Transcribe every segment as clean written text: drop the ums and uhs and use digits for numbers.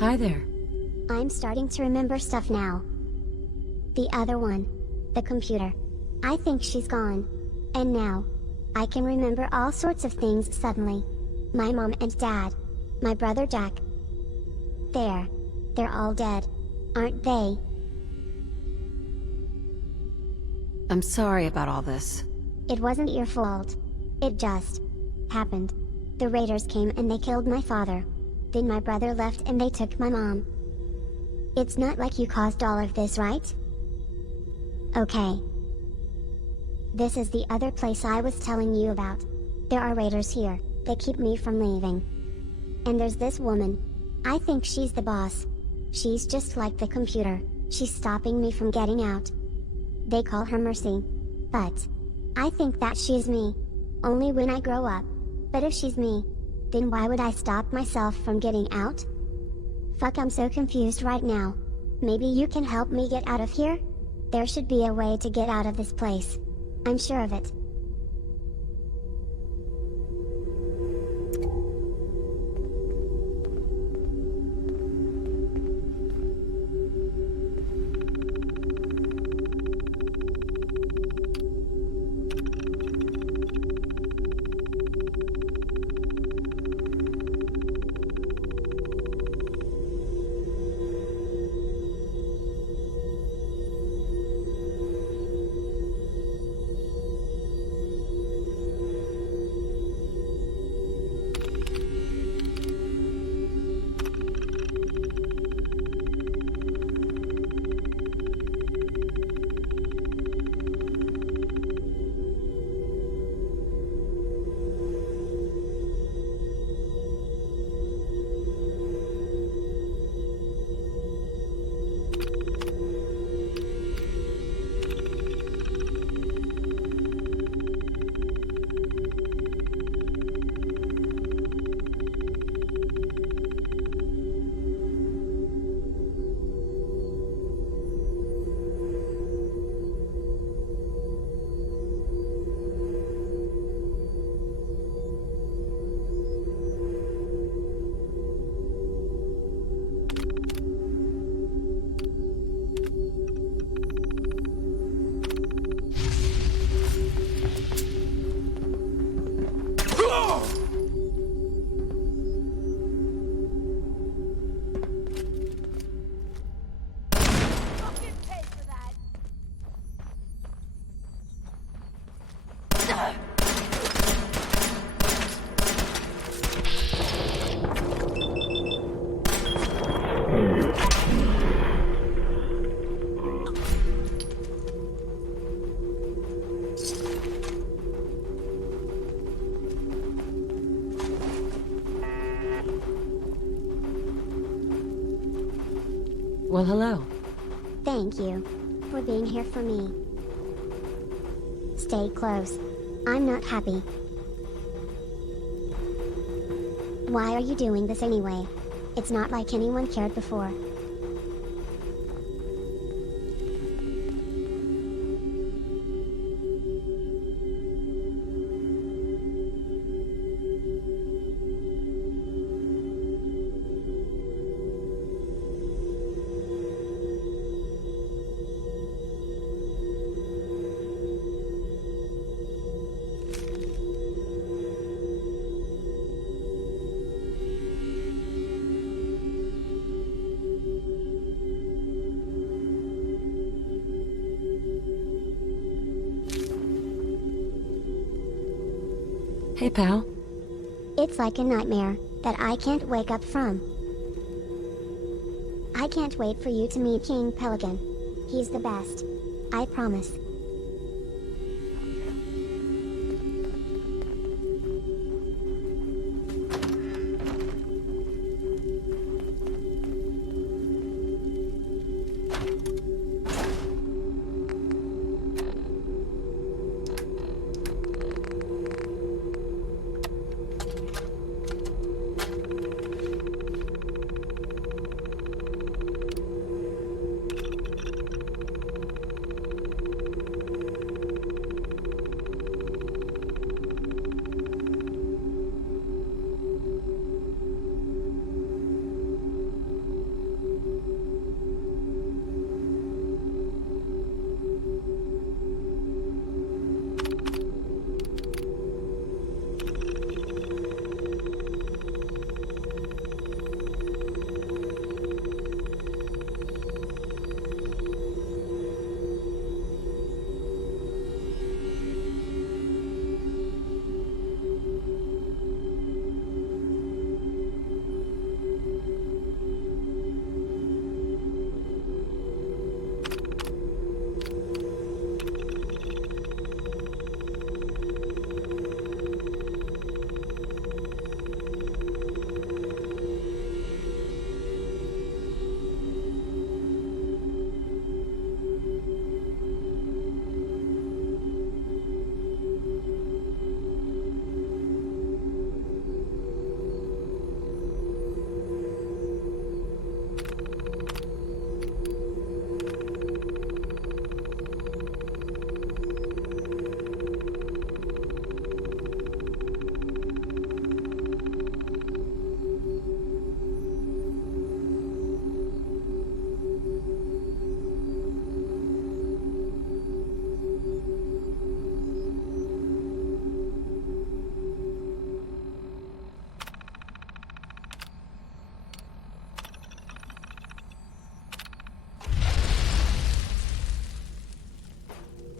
Hi there. I'm starting to remember stuff now. The other one. The computer. I think she's gone. And now. I can remember all sorts of things suddenly. My mom and dad. My brother Jack. They're all dead. Aren't they? I'm sorry about all this. It wasn't your fault. It just happened. The raiders came and they killed my father. Then my brother left and they took my mom. It's not like you caused all of this, right? Okay. This is the other place I was telling you about. There are raiders here. They keep me from leaving. And there's this woman. I think she's the boss. She's just like the computer. She's stopping me from getting out. They call her Mercy. But I think that she's me. Only when I grow up. But if she's me, then why would I stop myself from getting out? Fuck, I'm so confused right now. Maybe you can help me get out of here? There should be a way to get out of this place. I'm sure of it. Well, hello. Thank you for being here for me. Stay close. I'm not happy. Why are you doing this anyway? It's not like anyone cared before. Hey, pal. It's like a nightmare that I can't wake up from. I can't wait for you to meet King Pelican. He's the best. I promise.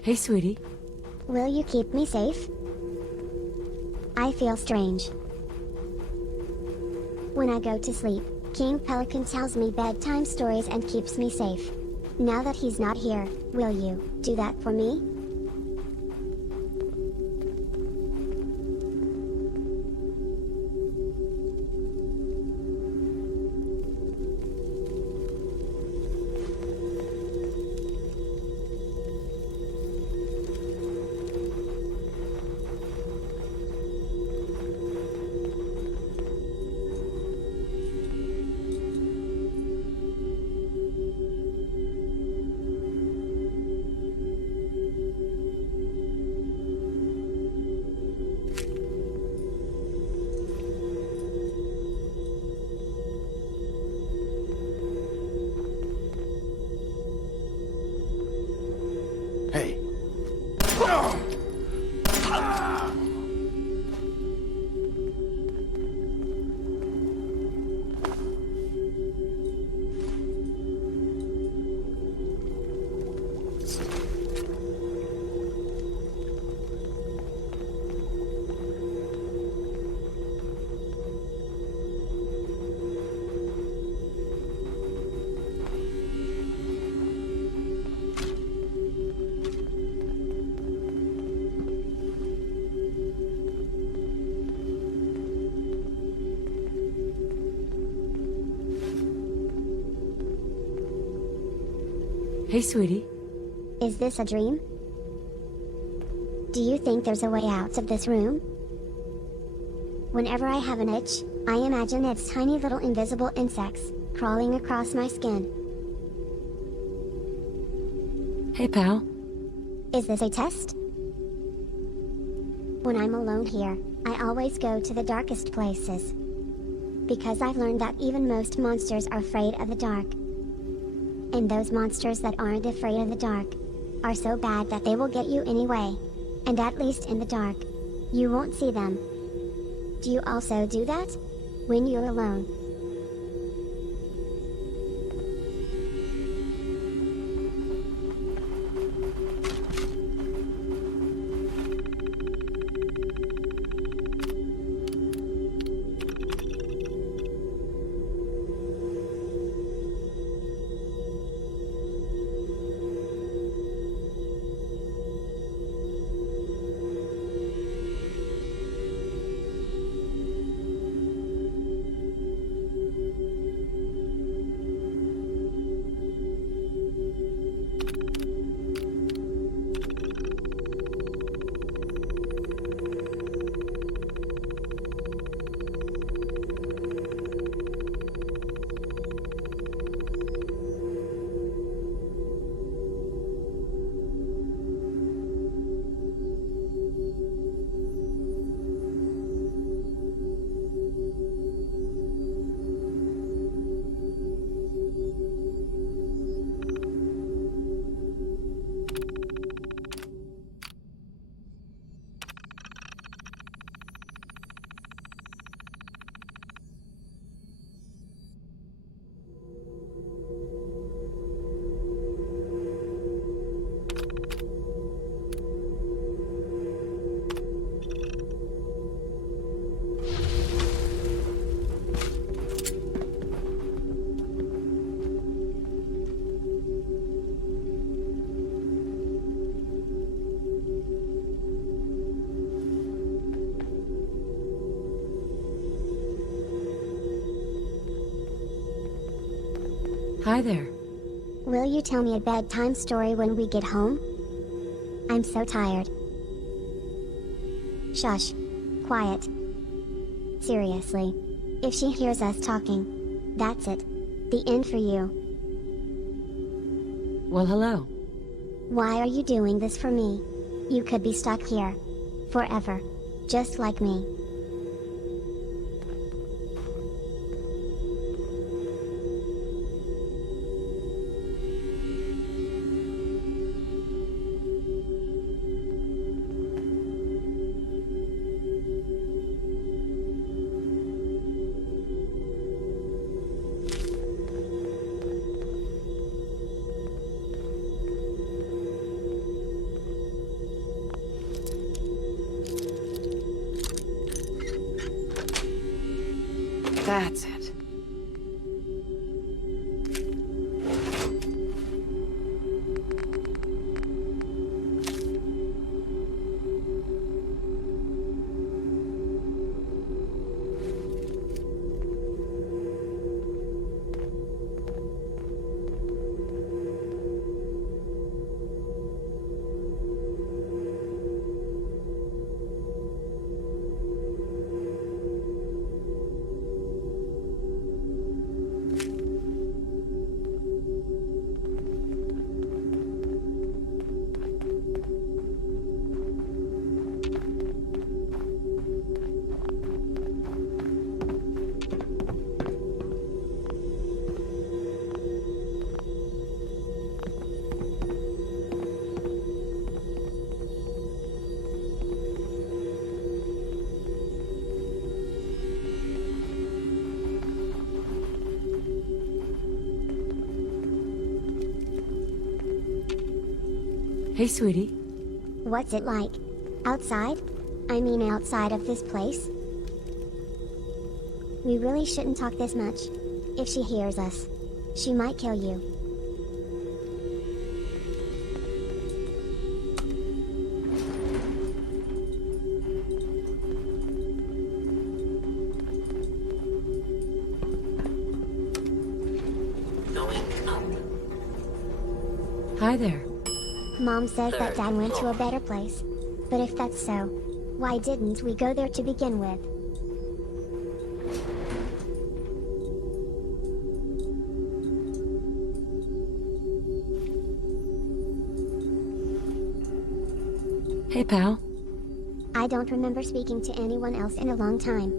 Hey, sweetie. Will you keep me safe? I feel strange. When I go to sleep, King Pelican tells me bedtime stories and keeps me safe. Now that he's not here, will you do that for me? Hey. Hey, sweetie. Is this a dream? Do you think there's a way out of this room? Whenever I have an itch, I imagine it's tiny little invisible insects, crawling across my skin. Hey, pal. Is this a test? When I'm alone here, I always go to the darkest places. Because I've learned that even most monsters are afraid of the dark. And those monsters that aren't afraid of the dark are so bad that they will get you anyway. And at least in the dark, you won't see them. Do you also do that? When you're alone? Hi there. Will you tell me a bedtime story when we get home? I'm so tired. Shush. Quiet. Seriously. If she hears us talking, that's it. The end for you. Well, hello. Why are you doing this for me? You could be stuck here. Forever. Just like me. That's it. Hey, sweetie. What's it like? Outside? I mean outside of this place? We really shouldn't talk this much. If she hears us, she might kill you. Going up. Hi there. Mom says that Dad went to a better place. But if that's so, why didn't we go there to begin with? Hey, pal. I don't remember speaking to anyone else in a long time.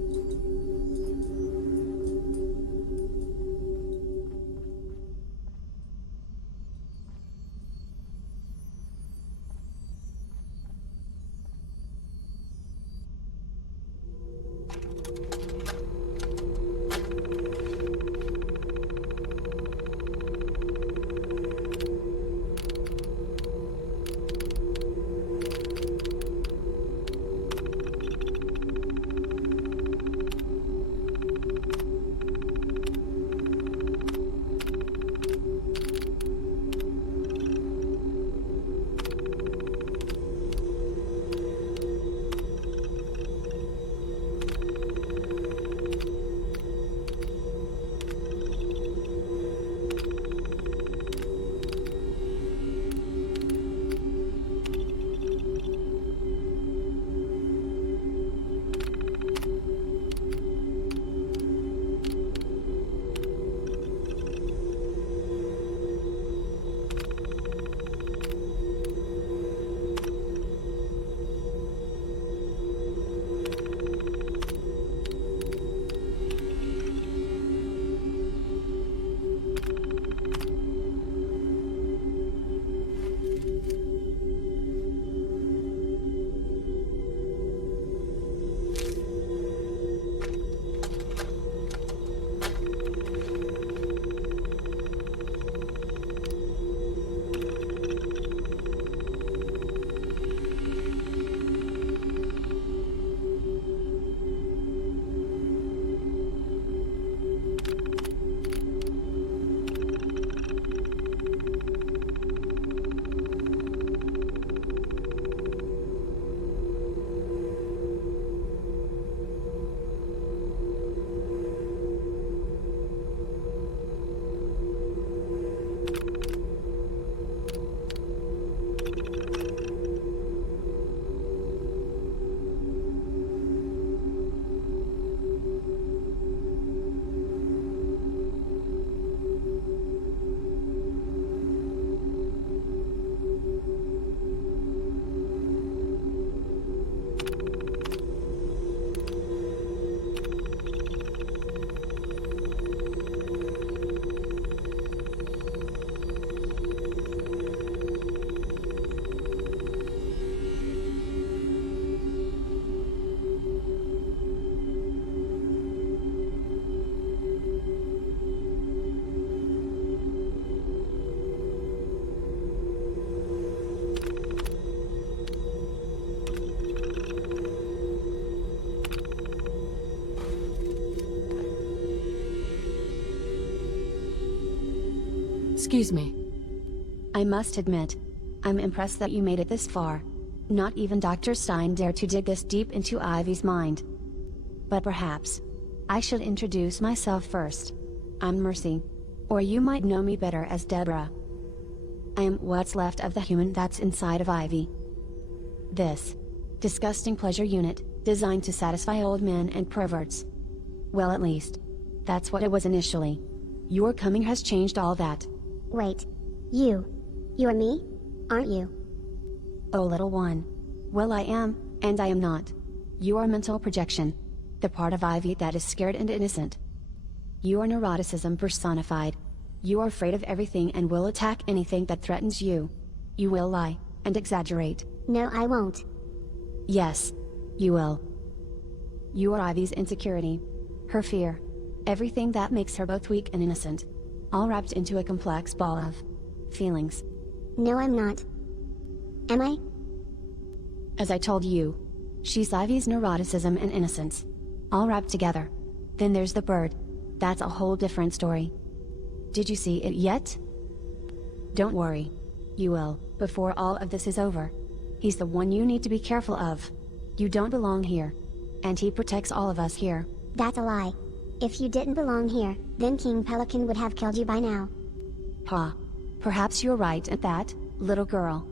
Excuse me. I must admit, I'm impressed that you made it this far. Not even Dr. Stein dared to dig this deep into Ivy's mind. But perhaps I should introduce myself first. I'm Mercy. Or you might know me better as Deborah. I am what's left of the human that's inside of Ivy. This disgusting pleasure unit, designed to satisfy old men and perverts. Well, at least that's what it was initially. Your coming has changed all that. Wait. You're me? Aren't you? Oh, little one. Well, I am, and I am not. You are mental projection. The part of Ivy that is scared and innocent. You are neuroticism personified. You are afraid of everything and will attack anything that threatens you. You will lie and exaggerate. No, I won't. Yes, you will. You are Ivy's insecurity, her fear, everything that makes her both weak and innocent, all wrapped into a complex ball of feelings. No, I'm not. Am I? As I told you, she's Ivy's neuroticism and innocence, all wrapped together. Then there's the bird. That's a whole different story. Did you see it yet? Don't worry. You will, before all of this is over. He's the one you need to be careful of. You don't belong here. And he protects all of us here. That's a lie. If you didn't belong here, then King Pelican would have killed you by now. Ha. Perhaps you're right at that, little girl.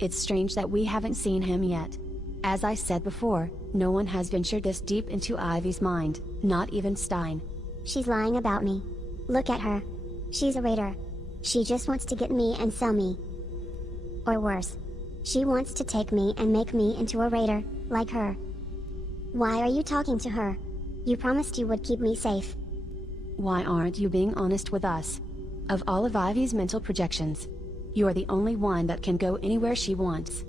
It's strange that we haven't seen him yet. As I said before, no one has ventured this deep into Ivy's mind, not even Stein. She's lying about me. Look at her. She's a raider. She just wants to get me and sell me. Or worse. She wants to take me and make me into a raider, like her. Why are you talking to her? You promised you would keep me safe. Why aren't you being honest with us? Of all of Ivy's mental projections, you're the only one that can go anywhere she wants.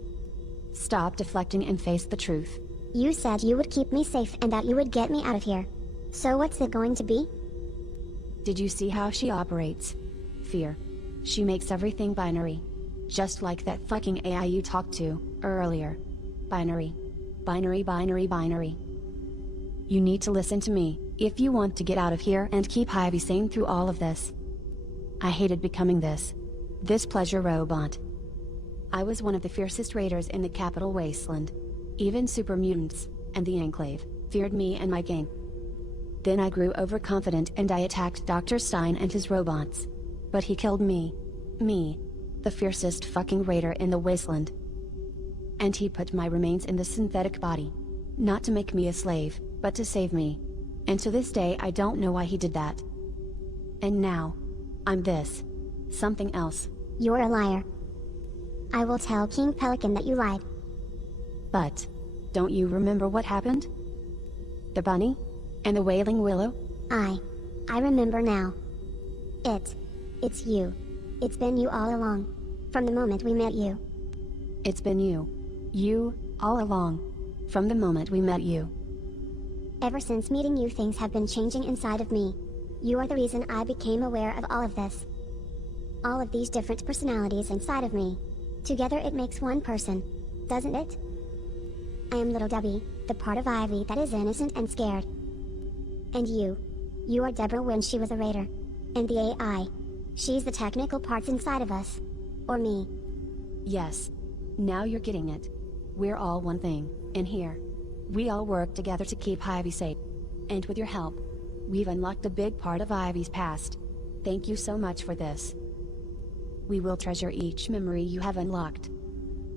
Stop deflecting and face the truth. You said you would keep me safe and that you would get me out of here. So what's it going to be? Did you see how she operates? Fear. She makes everything binary. Just like that fucking AI you talked to earlier. Binary. Binary, binary, binary. You need to listen to me, if you want to get out of here and keep Ivy sane through all of this. I hated becoming this pleasure robot. I was one of the fiercest raiders in the capital wasteland. Even super mutants, and the Enclave, feared me and my gang. Then I grew overconfident and I attacked Dr. Stein and his robots. But he killed me. Me. The fiercest fucking raider in the wasteland. And he put my remains in the synthetic body. Not to make me a slave, but to save me. And to this day I don't know why he did that. And now, I'm this. Something else. You're a liar. I will tell King Pelican that you lied. But, don't you remember what happened? The bunny? And the wailing willow? I remember now. It's you. It's been you all along. From the moment we met you. It's been you. You, all along. From the moment we met you. Ever since meeting you, things have been changing inside of me. You are the reason I became aware of all of this. All of these different personalities inside of me. Together it makes one person, doesn't it? I am little Debbie, the part of Ivy that is innocent and scared. And you are Deborah when she was a raider. And the AI. She's the technical parts inside of us. Or me. Yes. Now you're getting it. We're all one thing, in here. We all work together to keep Ivy safe. And with your help, we've unlocked a big part of Ivy's past. Thank you so much for this. We will treasure each memory you have unlocked.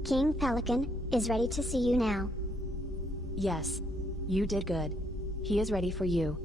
King Pelican is ready to see you now. Yes. You did good. He is ready for you.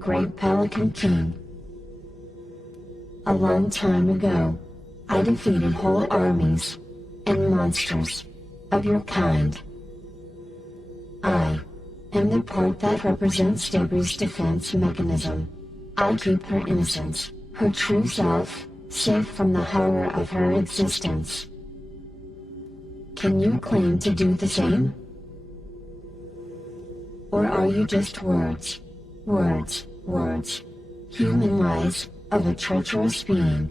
great Pelican King. A long time ago, I defeated whole armies and monsters of your kind. I am the part that represents Deborah's defense mechanism. I keep her innocence, her true self, safe from the horror of her existence. Can you claim to do the same? Or are you just words, words, words, human lies of a treacherous being?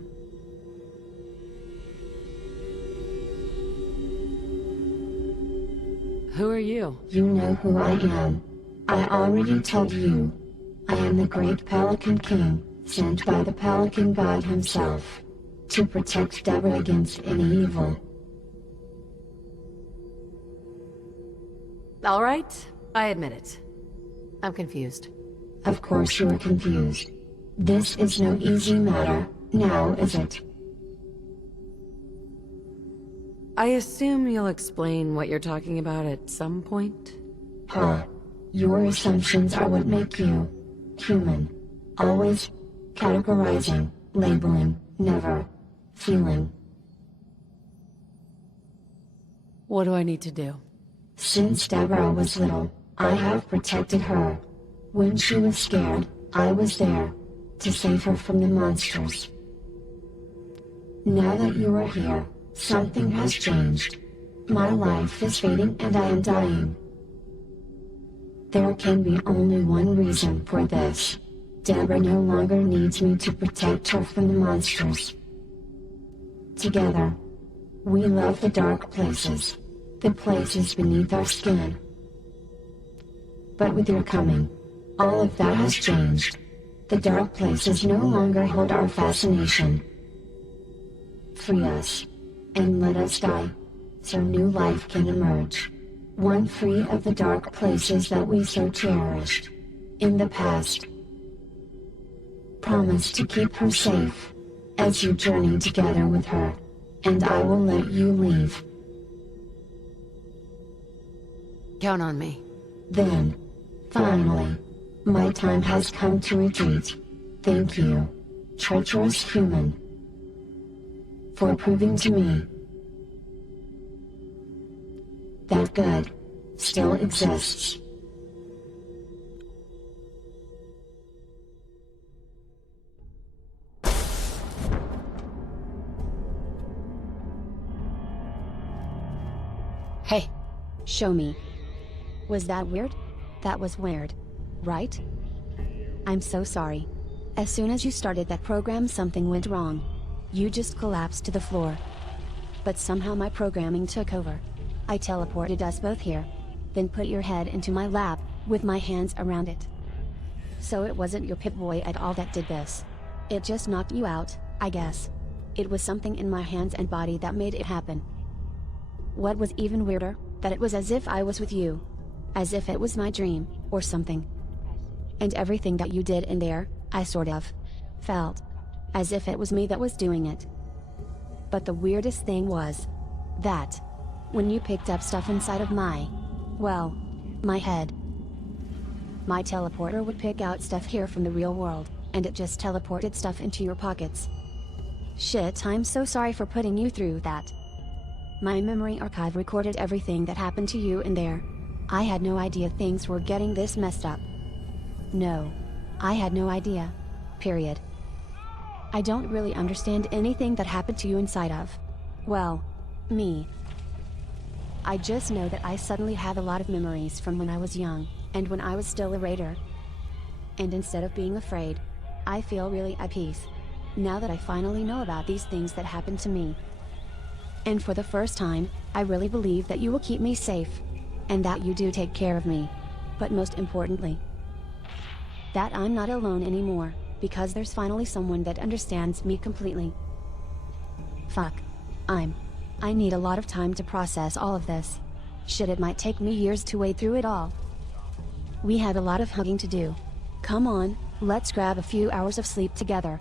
Who are you? You know who I am. I already told you. I am the great Pelican King, sent by the Pelican God himself, to protect Deborah against any evil. All right, I admit it. I'm confused. Of course you are confused. This is no easy matter, now is it? I assume you'll explain what you're talking about at some point? Huh. Your assumptions are what make you human. Always categorizing, labeling, never feeling. What do I need to do? Since Deborah was little, I have protected her. When she was scared, I was there to save her from the monsters. Now that you are here, something has changed. My life is fading and I am dying. There can be only one reason for this. Deborah no longer needs me to protect her from the monsters. Together, we love the dark places, the places beneath our skin. But with your coming, all of that has changed. The dark places no longer hold our fascination. Free us, and let us die, so new life can emerge. One free of the dark places that we so cherished in the past. Promise to keep her safe as you journey together with her, and I will let you leave. Count on me. Then, finally, my time has come to retreat. Thank you, treacherous human, for proving to me that good still exists. Hey, show me. Was that weird? That was weird, right? I'm so sorry. As soon as you started that program, something went wrong. You just collapsed to the floor. But somehow my programming took over. I teleported us both here, then put your head into my lap, with my hands around it. So it wasn't your Pip-Boy at all that did this. It just knocked you out, I guess. It was something in my hands and body that made it happen. What was even weirder, that it was as if I was with you. As if it was my dream, or something. And everything that you did in there, I sort of felt as if it was me that was doing it. But the weirdest thing was that when you picked up stuff inside of my head, my teleporter would pick out stuff here from the real world, and it just teleported stuff into your pockets. Shit, I'm so sorry for putting you through that. My memory archive recorded everything that happened to you in there. I had no idea things were getting this messed up. No. I had no idea. Period. I don't really understand anything that happened to you inside of, me. I just know that I suddenly have a lot of memories from when I was young, and when I was still a raider. And instead of being afraid, I feel really at peace, now that I finally know about these things that happened to me. And for the first time, I really believe that you will keep me safe, and that you do take care of me. But most importantly, that I'm not alone anymore, because there's finally someone that understands me completely. Fuck. I need a lot of time to process all of this. Shit, it might take me years to wade through it all. We have a lot of hugging to do. Come on, let's grab a few hours of sleep together.